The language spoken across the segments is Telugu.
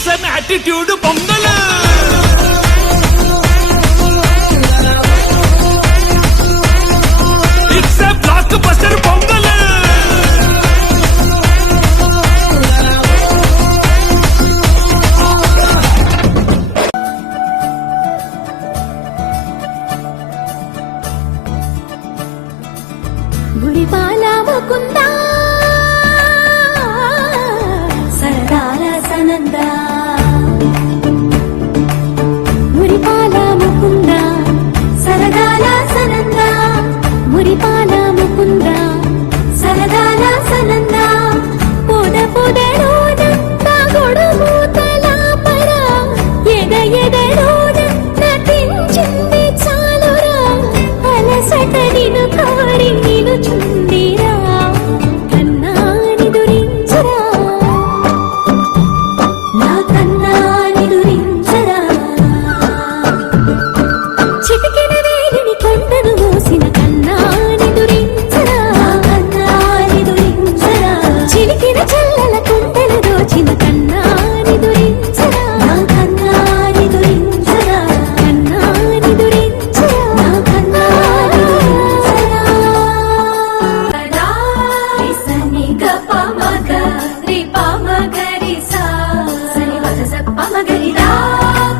It's an attitude Pongal. It's a blockbuster Pongal. గుడిపాల ముకుందా సరదాల సనందా, మురిపాల ముకుందా సరదాల సనందా, మురిపాల ముకుందా సరదాల సనందా, పొద పొదలోన తాగుడు మూతలాపరా, ఎద ఎదలోన నటించింది చాలురా, అలసట నిను కోరి నిను చుందిరా, కన్నాని దురించరా, నా కన్నాని దురించరా, చిటికెన వేలిని కొండను మోసిన కన్నాని దురించరా, కన్నాని దురించరా, చిలికిన చల్లల కుంటలు దోచిన కన్నాని దురించరా, కన్నాని దురించరా, కన్నాని దురించరా, కన్నాని దురించరా. సని గప మగ రి ప మగ రి సా, సని వగ స ప మగ రి దా,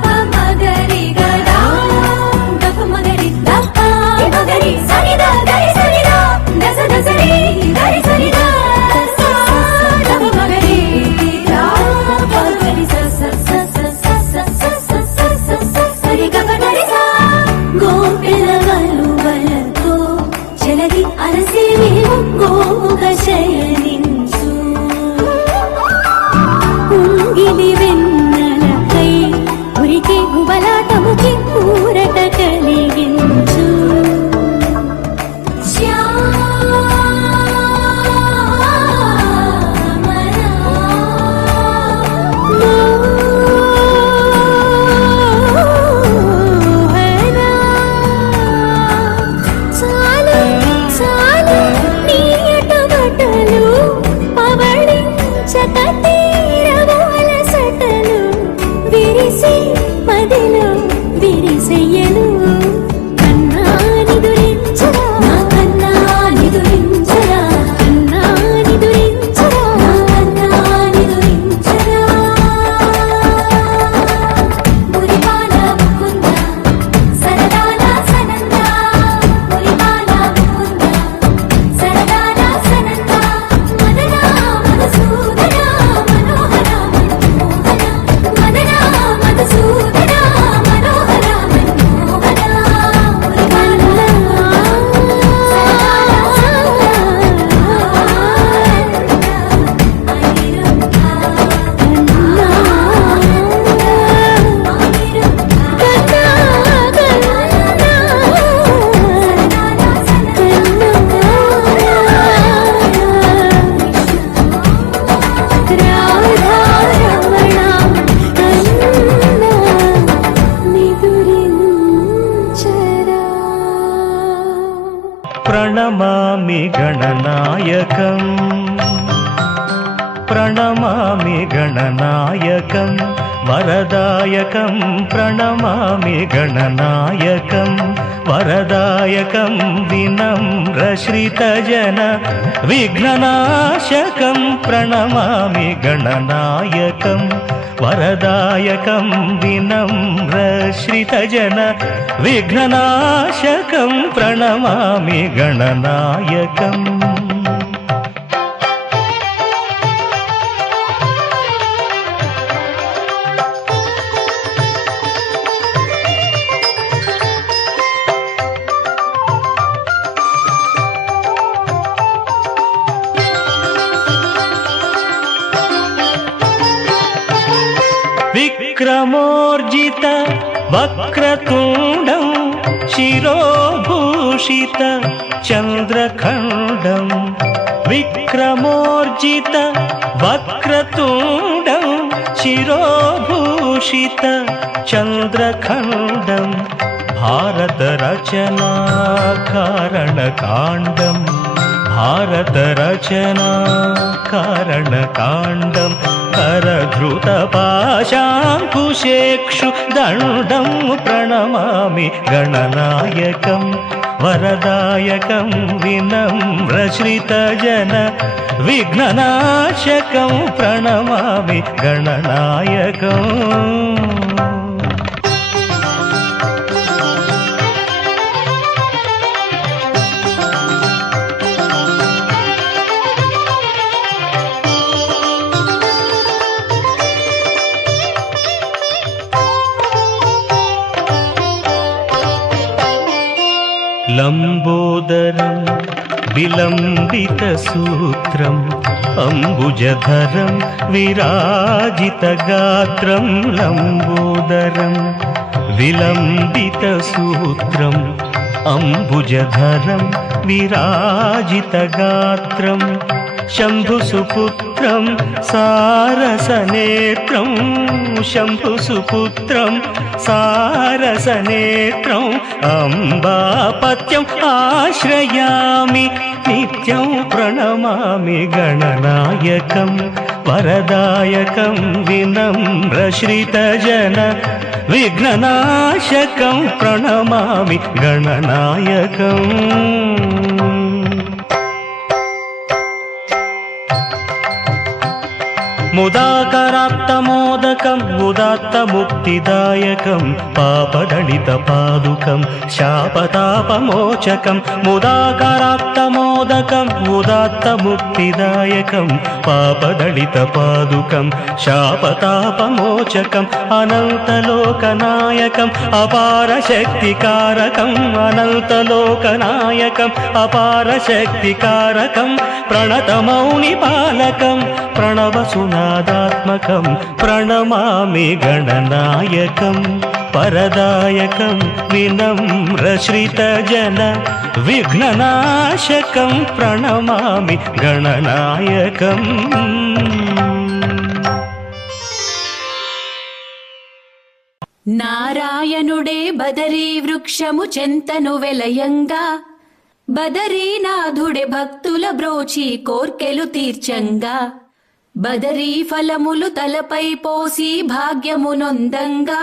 ప మగ రి గ దా, గప మగ రి దా ప మగ రి సని దా గరి సని దా, దస దస రి గరి సని దా, స గప మగ రి దా ప గరి స స స స స స స స స స సరి గప గరి సా, గోపిల వలువలతో చెలగి అలసి గోముగ శయనించు, ఉంగిలి వెన్నెలకై ఉరికి ఉబలాటముకి ఊరట కలిగించు, శ్యామరా మోహనా, చాలు చాలు నీ అటబటలు పవళించక తీరవోల సటలు, విరిసి మదిలో విరిసెయ్యలు, కన్నాని దురించరా, నా కన్నాని దురించరా, కన్నాని దురించరా, నా కన్నాని దురించరా. మురిపాల ముకుందా సరదాల సనందా, మురిపాల ముకుందా సరదాల సనందా, మదనా మధుసూదనా మనోహర మన్మోహన, మదనా మధుసూదనా మనోహర మన్మోహన, మురిపాల ప్రణమామి గణనాయకం, ప్రణమామి గణనాయకం వరదాయకం, ప్రణమామి గణనాయకం వరదాయకం, వినమ్రశ్రితజన విఘ్ననాశకం, ప్రణమామి గణనాయకం వరదాయకం, వినమ్రశ్రితజన విఘ్ననాశకం, ప్రణమామి గణనాయకం. విక్రమోర్జిత వక్రతుండం శిరోభూషిత చంద్రఖండం, విక్రమోర్జిత వక్రతుండం శిరోభూషిత చంద్రఖండం, భారత రచనా కారణకాండం, భారత రచనా కారణకాండం కరధృత పాశాంకుశేక్షు దండం ప్రణమామి గణనాయకం వరదాయకం వినమ్రశ్రితజన విఘ్ననాశకం ప్రణమామి గణనాయకం. లంబోదరం విలంబితసూత్రం అంబుజధరం విరాజితగాత్రం లంబోదరం విలంబితసూత్రం అంబుజధరం విరాజితగాత్రం శంభుసుపుత్రం సారసనేత్రం శంభుసుపుత్రం సారసనేత్రం అంబాపత్యం ఆశ్రయామి నిత్యం ప్రణమామి గణనాయకం వరదాయకం వినమ్రశ్రితజన విఘ్ననాశకం ప్రణమామి గణనాయకం. ముదాకరాప్తమోదకం ఉదాత్తముక్తిదాయకం పాపదళితపాదుకం శాపతాపమోచకం ముదాకరాప్తమోదకం ఉదాత్తముక్తిదాయకం పాపదళితపాదుకం శాపతాపమోచకం అనంతలోకనాయకం అపారశక్తికారకం అనంతలోకనాయకం అపారశక్తికారకం ప్రణతమౌనిపాలకం ప్రణవసునాదాత్మకం ప్రణమామి గణనాయకం పరదాయకం వినమ్రశ్రితజన విఘ్ననాశకం ప్రణమామి గణనాయకం. నారాయణుడే బదరీ వృక్షము చెంతను వెలయంగా బదరీనాథుడే భక్తుల బ్రోచి కోర్కెలు తీర్చంగా బదరీ ఫలములు తలపై పోసి భాగ్యమునొందంగా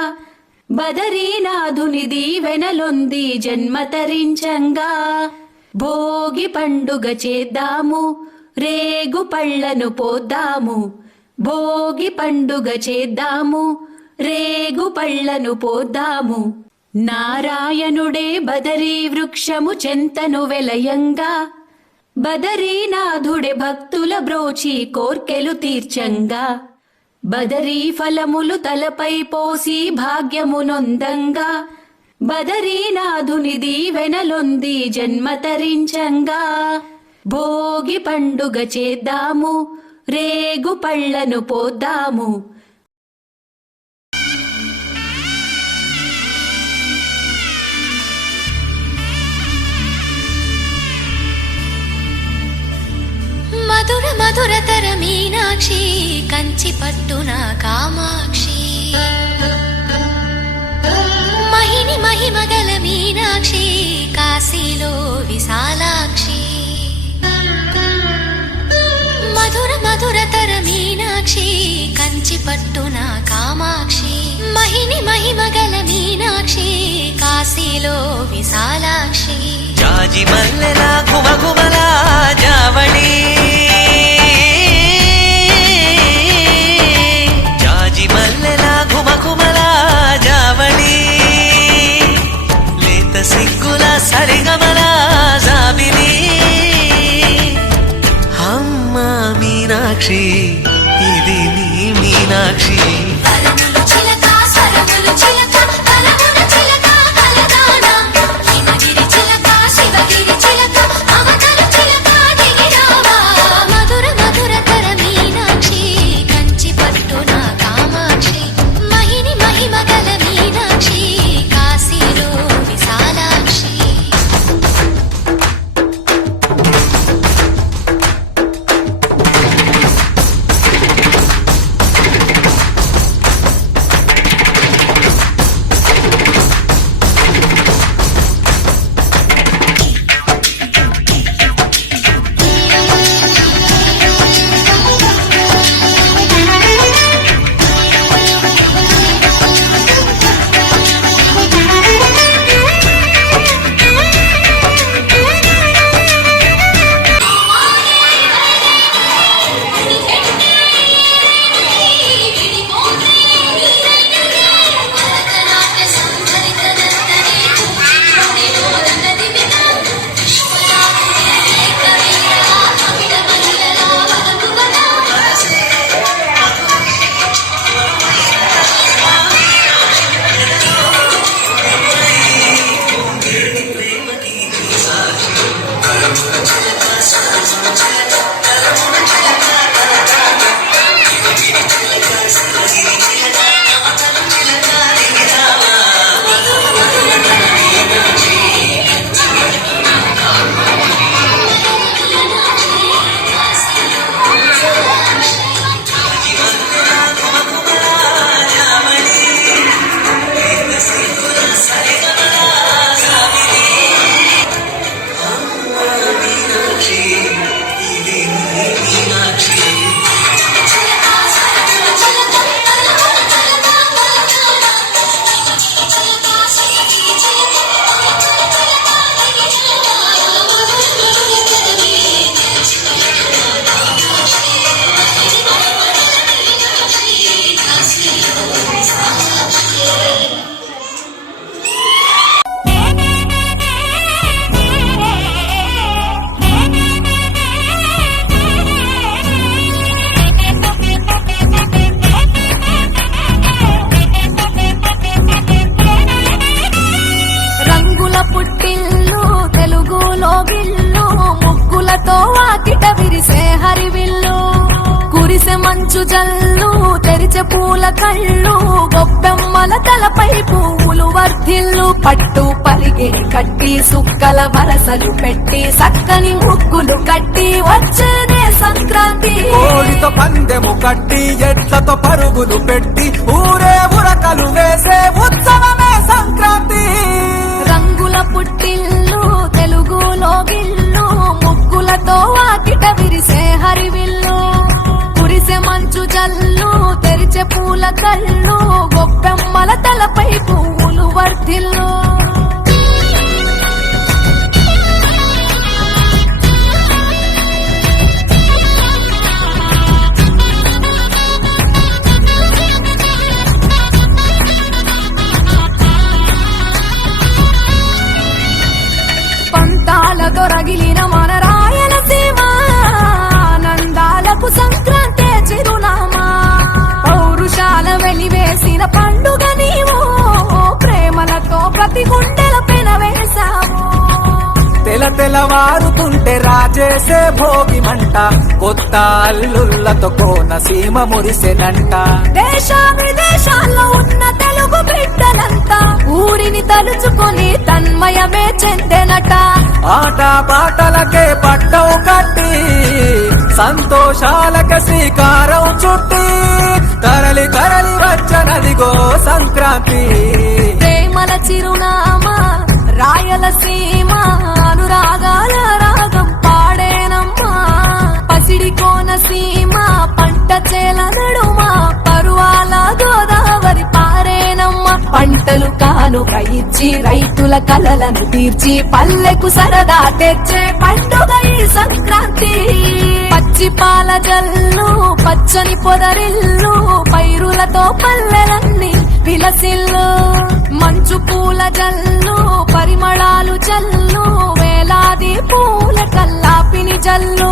బదరీనాథుని దీవెనలొంది జన్మతరించంగా భోగి పండుగ చేద్దాము రేగు పళ్ళను పోద్దాము భోగి పండుగ చేద్దాము రేగు పళ్ళను పోద్దాము నారాయణుడే బదరీ వృక్షము చెంతను వెలయంగా బదరీనాథుడే భక్తుల బ్రోచి కోర్కెలు తీర్చంగా బదరీ ఫలములు తలపై పోసి భాగ్యమునొందంగా బదరీనాథుని దీవెనలొంది జన్మతరించంగా భోగి పండుగ చేద్దాము రేగు పళ్ళను పోద్దాము. మధుర మధురతర మీనాక్షి కంచి పట్టున కామాక్షి మహిని మహిమగల మీనాక్షి కాశీలో విశాలాక్షి మధుర మధురతర మీనాక్షి కంచి పట్టున కామాక్షి మహిని మహిమగల మీనాక్షి కాశీలో విశాలాక్షి జాజి మల్లెలా గుమగుమలా జావళి జాజి మల్లెలా గుమగుమలా జావళి లేత సిగ్గుల సరిగమల జాబిలి అమ్మ మీనాక్షి ఇది నీ మీనాక్షి చిలక ముగ్గులతో వాకిట విరిసే హరివిల్లు కురిసె మంచు జల్లు తెరిచే పూల కళ్ళు గొప్పెమ్మల తలపై పువ్వులు వర్ధిల్లు పట్టు పరిగిడి కట్టి సుక్కల వరసలు పెట్టి సక్కని ముగ్గులు కట్టి వచ్చేదే సంక్రాంతి కోడితో పందెము కట్టి ఎట్లతో పరుగులు పెట్టి ఊరే ఉరకలు వేసే ఉత్సవమే సంక్రాంతి రంగుల పుట్టిల్లు తెలుగులో గిల్లు ముగ్గులతో వాకిట విరిసే హరివిల్లు కురిసె మంచు జల్లు తెరిచే పూల కళ్ళు గొప్పెమ్మల తలపై పువ్వులు వర్ధిల్లు పంతాలతో రగిలిన మన రాయలసీమ ఆనందాలకు సంక్రాంతి చిరునామా పౌరుషాల వెలివేసిన పండుగ నీవు ప్రేమలతో ప్రతి గుండెల పెనవేశావు తెలవారుతుంటే రాజేసే భోగి మంట కొత్త అల్లుళ్ళతో కోనసీమ మురిసెనంట దేశ విదేశాల్లో ఉన్న తెలుగు బిడ్డలంతా ఊరిని తలుచుకొని తన్మయమే చెందెనట ఆట పాటలకే పట్టం కట్టి సంతోషాలకే శ్రీకారం చుట్టి తరలి తరలి వచ్చనదిగో సంక్రాంతి ప్రేమల చిరునామా రాయలసీమ అనురాగాల రాగం పాడేనమ్మా పసిడి కోనసీమ పంట చేల నడుమ పరువాల గోదావరి పారేనమ్మ పంటలు కానుక ఇచ్చి రైతుల కలలను తీర్చి పల్లెకు సరదా తెచ్చే పండుగ ఈ సంక్రాంతి పచ్చి పాల జల్లు పచ్చని పొదరిల్లు పైరులతో పల్లెలన్నీ విలసిల్లు మంచు పూల జల్లు పరిమళాలు జల్లు వేలాది పూల కల్లాపిని జల్లు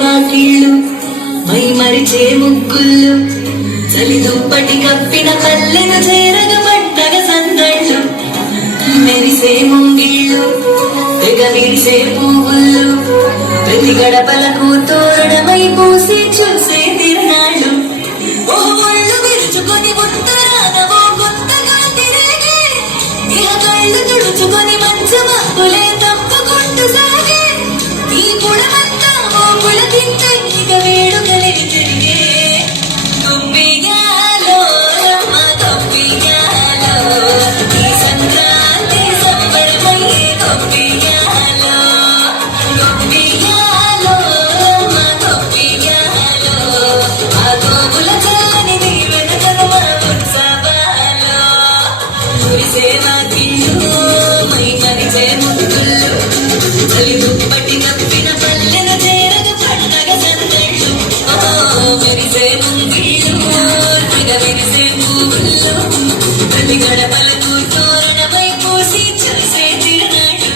వాకిళ్ళు మై మరిచే ముగ్గుళ్ళు చలి దుప్పటి కప్పిన పల్లెను చేరగ పట్టగ సందళ్ళు మెరిసే ముంగిళ్ళు తెగ విరిసే పువ్వుళ్ళు ప్రతి గడపలకు తోరణమై పూసి చూసే తిరణాళ్ళు ఓ ఒళ్ళు విరుచుకొని ఉత్తరాన ఓ కొత్తగా తిరిగి ఇహ కళ్ళు తుడుచుకొని మంచు మబ్బులే తప్పుకుంటూ సాగే ఈ పుడమంతా ఓ పులకింత ఇక వేడుకలే తిరిగే తుమ్మిగాలో రమ్మ తొప్పిగాలో ఈ సంక్రాంతి సంబరమయ్యే తొప్పిగాలో తొప్పిగాలో రమ్మ తొప్పిగాలో ఆ గోపుల చాని నీ వెనకన మన ఉత్సవాలో కురిసే వాకిళ్ళు మై మరిచే ముగ్గుళ్ళు చలి దుప్పటి కప్పిన పల్లెన చేరగ పండగ సందళ్ళు చూసి చూసే తిరునాడు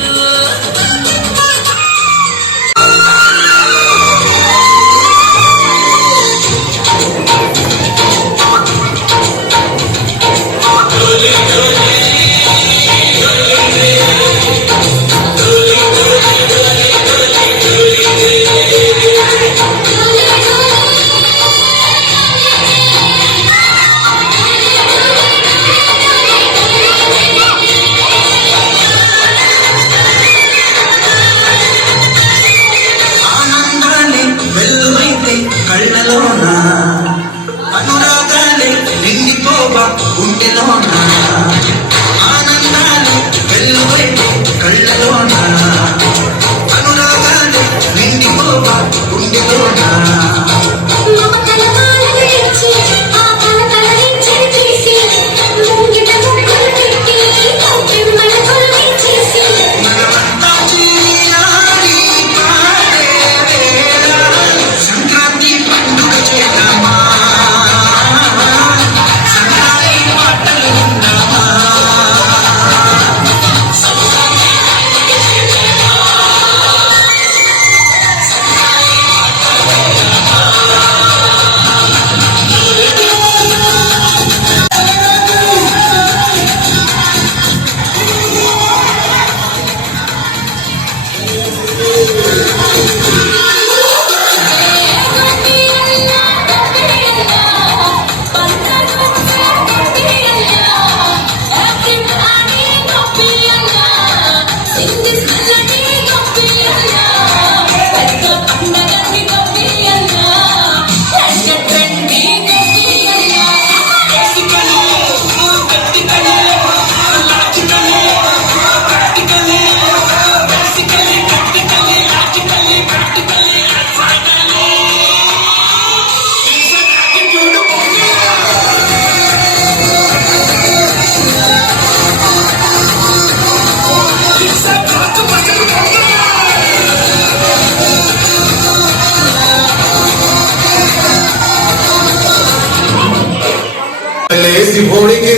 ఆనందాలే వెల్లువైతే కళ్ళలోన అనురాగాలే నిండిపోవా గుండెలోన ఆనందాలే వెల్లువైతే కళ్ళలోన అనురాగాలే నిండిపోవా గుండెలోన మమతల మాలరించి ఆ కలకలరించిన చేసి ముంగిట ముక్కులు పెట్టి కౌగిమ్మల కొలువించేసి మనమంతా చేయాలి పాడే వేళ సంక్రాంతి పండుగ చేద్దామా సంక్రాంతి పాటలు విందామా లేసి భోడికి